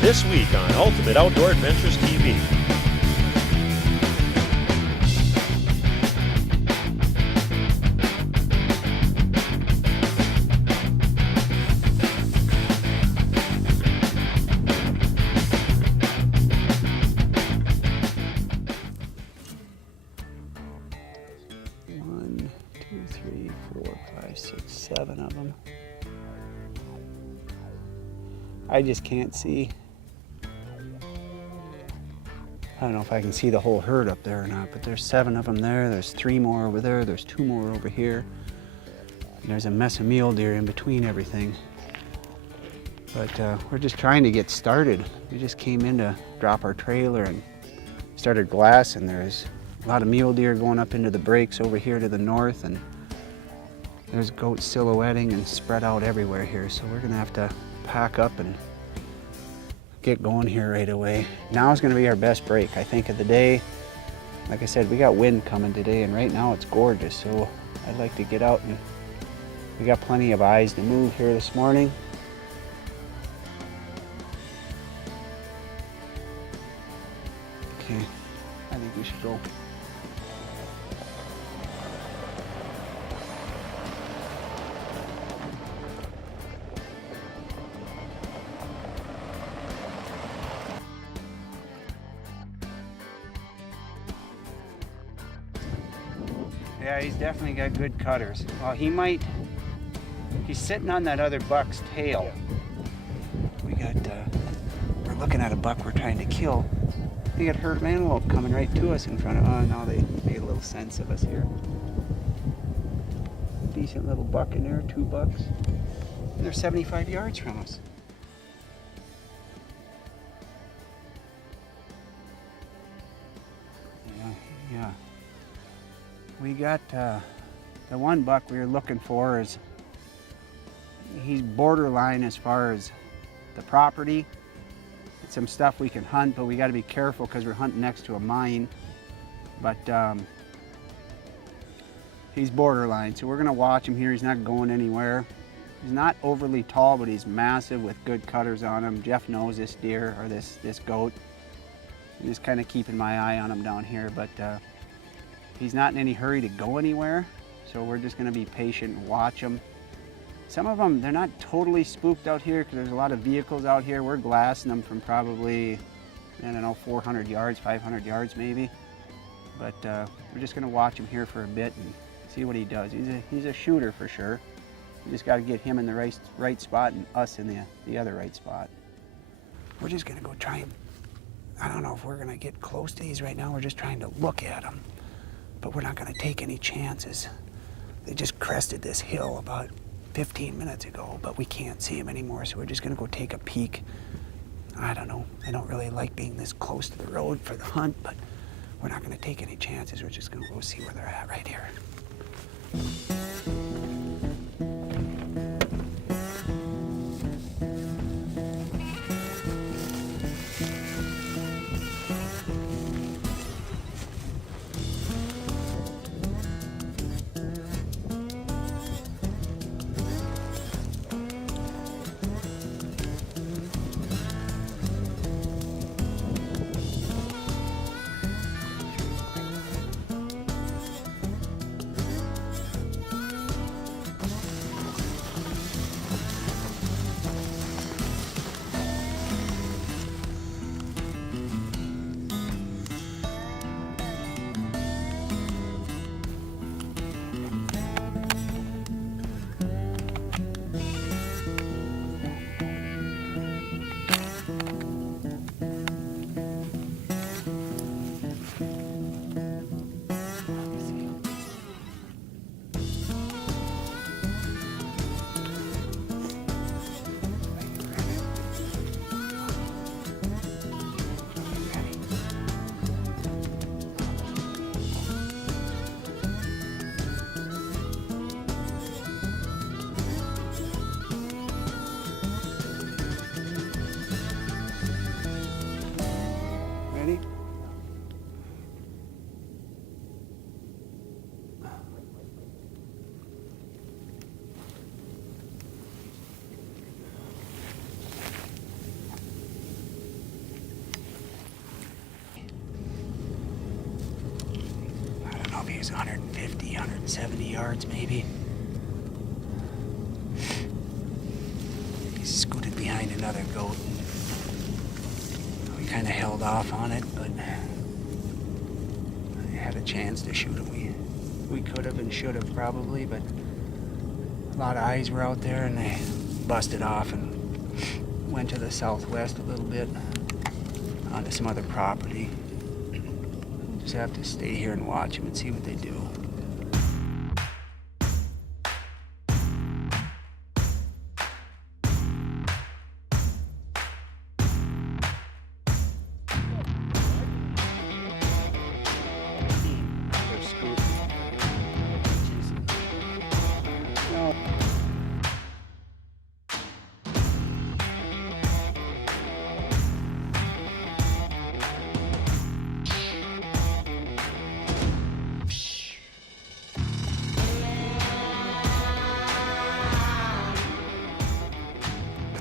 This week on Ultimate Outdoor Adventures TV. One, two, three, 4, 5, 6, 7 of them. I just can't see. I don't know if I can see the whole herd up there or not, but there's 7 of them there. There's 3 more over there. There's 2 more over here. And there's a mess of mule deer in between everything. But we're just trying to get started. We just came in to drop our trailer and started glassing. There's a lot of mule deer going up into the breaks over here to the north, and there's goats silhouetting and spread out everywhere here. So we're gonna have to pack up and get going here right away. Now is gonna be our best break, I think, of the day. Like I said, we got wind coming today, and right now it's gorgeous. So I'd like to get out, and we got plenty of eyes to move here this morning. Okay, I think we should go. Yeah, he's definitely got good cutters. Well, he's sitting on that other buck's tail. We're looking at a buck we're trying to kill. We got a herd of antelope coming right to us in front of, oh, now they made a little sense of us here. Decent little buck in there, 2 bucks. And they're 75 yards from us. Yeah. We got the one buck we were looking for he's borderline as far as the property. It's some stuff we can hunt, but we got to be careful because we're hunting next to a mine. But he's borderline, so we're gonna watch him here. He's not going anywhere. He's not overly tall, but he's massive with good cutters on him. Jeff knows this deer, or this goat. I'm just kind of keeping my eye on him down here, but he's not in any hurry to go anywhere, so we're just gonna be patient and watch him. Some of them, they're not totally spooked out here because there's a lot of vehicles out here. We're glassing them from probably, I don't know, 400 yards, 500 yards maybe. But we're just gonna watch him here for a bit and see what he does. He's a shooter for sure. We just gotta get him in the right spot and us in the other right spot. We're just gonna go try and, I don't know if we're gonna get close to these right now. We're just trying to look at them, but we're not gonna take any chances. They just crested this hill about 15 minutes ago, but we can't see him anymore, so we're just gonna go take a peek. I don't know, I don't really like being this close to the road for the hunt, but we're not gonna take any chances. We're just gonna go see where they're at right here. he's 150, 170 yards maybe. He's scooted behind another goat. We kind of held off on it, but I had a chance to shoot him. We could have and should have probably, but a lot of eyes were out there and they busted off and went to the southwest a little bit onto some other property. We'll just have to stay here and watch them and see what they do.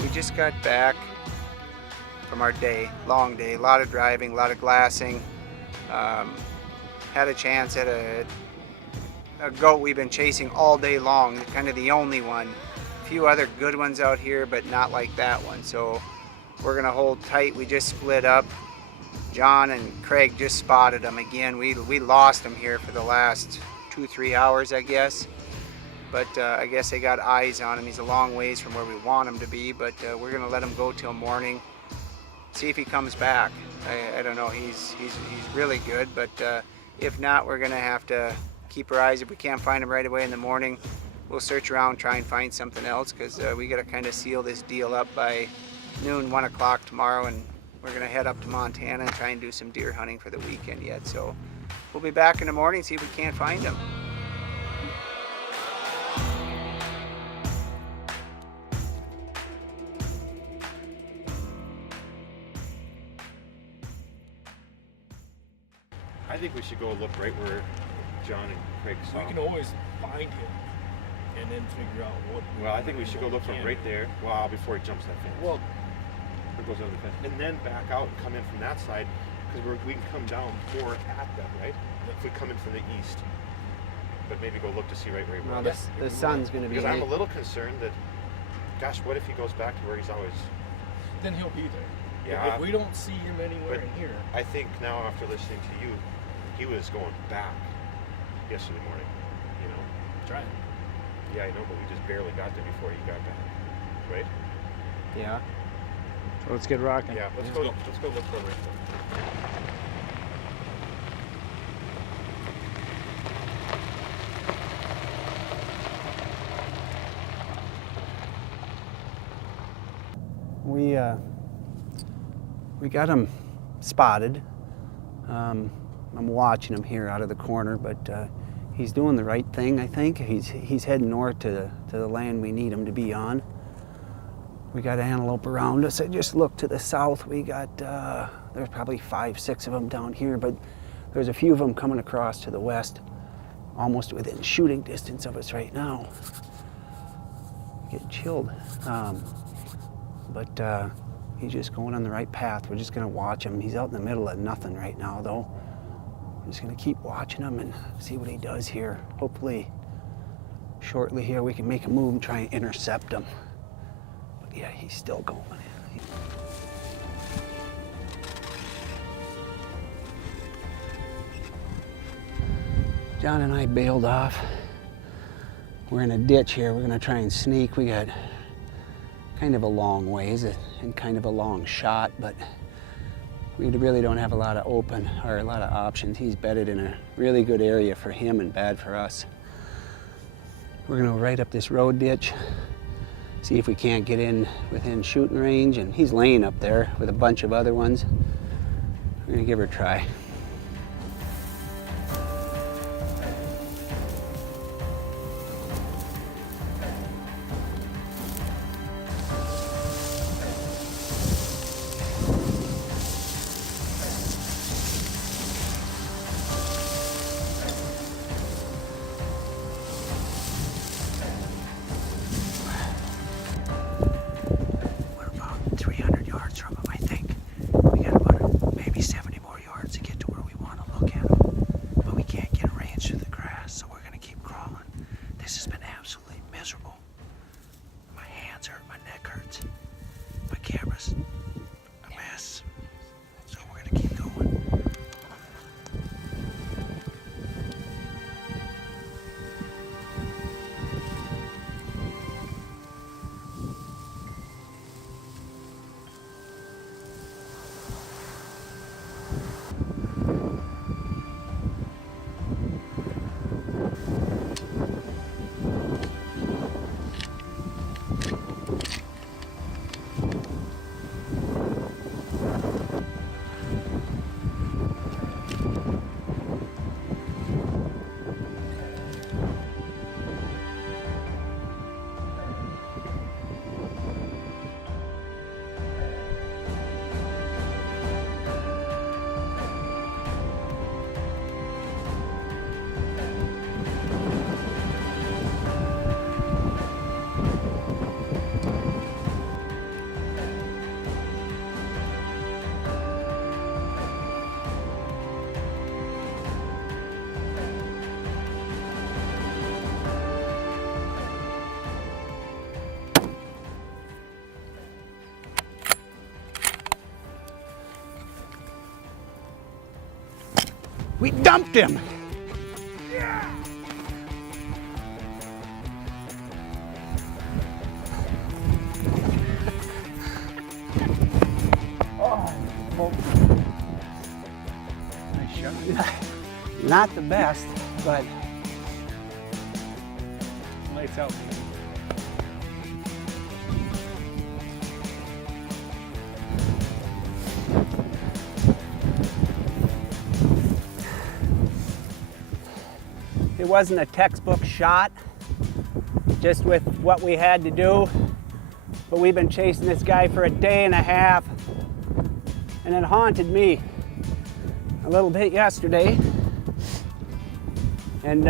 We just got back from our day, long day, a lot of driving, a lot of glassing. Had a chance at a goat we've been chasing all day long, kind of the only one. A few other good ones out here, but not like that one. So we're gonna hold tight. We just split up. John and Craig just spotted him again. We lost him here for the last 2-3 hours, I guess. But I guess they got eyes on him. He's a long ways from where we want him to be, but we're gonna let him go till morning. See if he comes back. I don't know, he's really good, but if not, we're gonna have to keep our eyes. If we can't find him right away in the morning, we'll search around, try and find something else, because we gotta kind of seal this deal up by noon, 1 o'clock tomorrow, and we're gonna head up to Montana and try and do some deer hunting for the weekend yet. So we'll be back in the morning, see if we can't find him. I think we should go look right where John and Craig saw. We can always find him and then figure out what. Well, I think we should go look from right there. Well, before he jumps that fence. Well, or goes over the fence, and then back out and come in from that side, because we can come down more at them, right? If we come in from the east, but maybe go look to see right where he Well, was. the sun's going to be... Because I'm a little concerned that, gosh, what if he goes back to where he's always... then he'll be there. Yeah. If we don't see him anywhere in here. I think now, after listening to you, he was going back yesterday morning, you know? Try. Yeah, I know, but we just barely got there before he got back, right? Yeah. So let's get rocking. Yeah, let's go look for him right there. We got him spotted. I'm watching him here out of the corner, but he's doing the right thing, I think. He's heading north to the land we need him to be on. We got antelope around us. I just looked to the south. We got, there's probably 5-6 of them down here, but there's a few of them coming across to the west, almost within shooting distance of us right now. Getting chilled. But he's just going on the right path. We're just gonna watch him. He's out in the middle of nothing right now, though. We're just gonna keep watching him and see what he does here. Hopefully, shortly here, we can make a move and try and intercept him. But yeah, he's still going. John and I bailed off. We're in a ditch here. We're gonna try and sneak. We got kind of a long ways and kind of a long shot, but we really don't have a lot of options. He's bedded in a really good area for him and bad for us. We're gonna go right up this road ditch, see if we can't get in within shooting range, and he's laying up there with a bunch of other ones. We're gonna give her a try. To the We dumped him. Nice shot. Not the best, but Lights out. it wasn't a textbook shot, just with what we had to do. But we've been chasing this guy for a day and a half, and it haunted me a little bit yesterday. And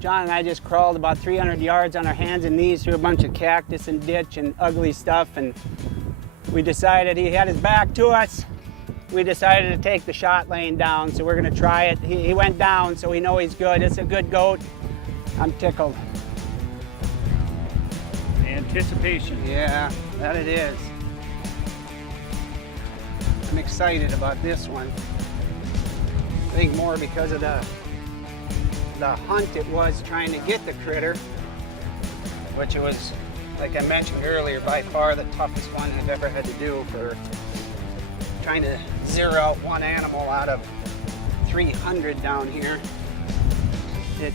John and I just crawled about 300 yards on our hands and knees through a bunch of cactus and ditch and ugly stuff, and we decided he had his back to us. We decided to take the shot laying down, so we're gonna try it. He went down, so we know he's good. It's a good goat. I'm tickled. Anticipation. Yeah, that it is. I'm excited about this one. I think more because of the hunt it was trying to get the critter, which it was, like I mentioned earlier, by far the toughest one I've ever had to do for trying to zero out one animal out of 300 down here. I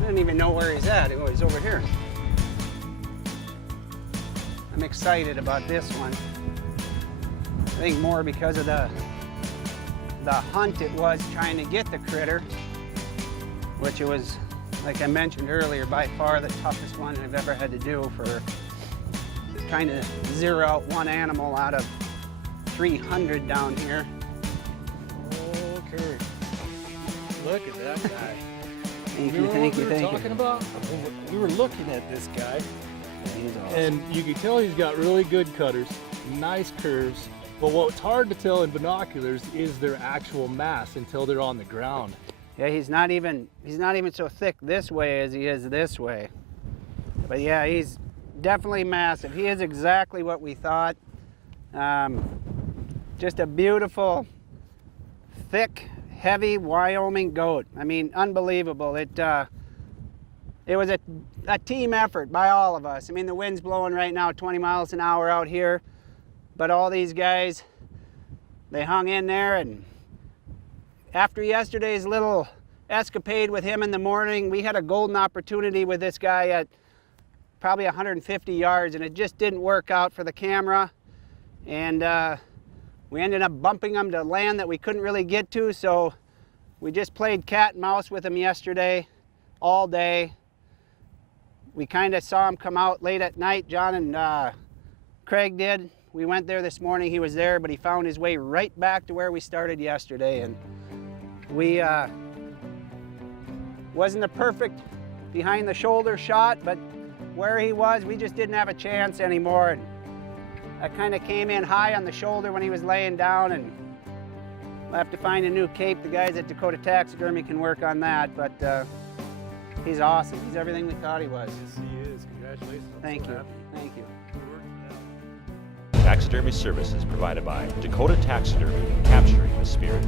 didn't even know where he's at. It was over here. I'm excited about this one. I think more because of the hunt it was trying to get the critter, which it was, like I mentioned earlier, by far the toughest one I've ever had to do for trying to zero out one animal out of 300 down here. Okay. Look at that guy. Thank you, thank you, We were thank talking you. about? We were looking at this guy, He's awesome. and you can tell he's got really good cutters, nice curves. But what's hard to tell in binoculars is their actual mass until they're on the ground. Yeah, he's not even so thick this way as he is this way. But yeah, he's definitely massive. He is exactly what we thought. Just a beautiful, thick, heavy Wyoming goat. I mean, unbelievable. It was a team effort by all of us. I mean, the wind's blowing right now 20 miles an hour out here, but all these guys, they hung in there. And after yesterday's little escapade with him in the morning, we had a golden opportunity with this guy at probably 150 yards, and it just didn't work out for the camera. And we ended up bumping him to land that we couldn't really get to, so we just played cat and mouse with him yesterday all day. We kind of saw him come out late at night. John and Craig did. We went there this morning. He was there, but he found his way right back to where we started yesterday. And we wasn't a perfect behind the shoulder shot, but where he was, we just didn't have a chance anymore. And I kind of came in high on the shoulder when he was laying down, and we'll have to find a new cape. The guys at Dakota Taxidermy can work on that, but he's awesome. He's everything we thought he was. Yes, he is. Congratulations. I'm Thank so you. happy. Thank you. Good work. Taxidermy services provided by Dakota Taxidermy, capturing the spirit.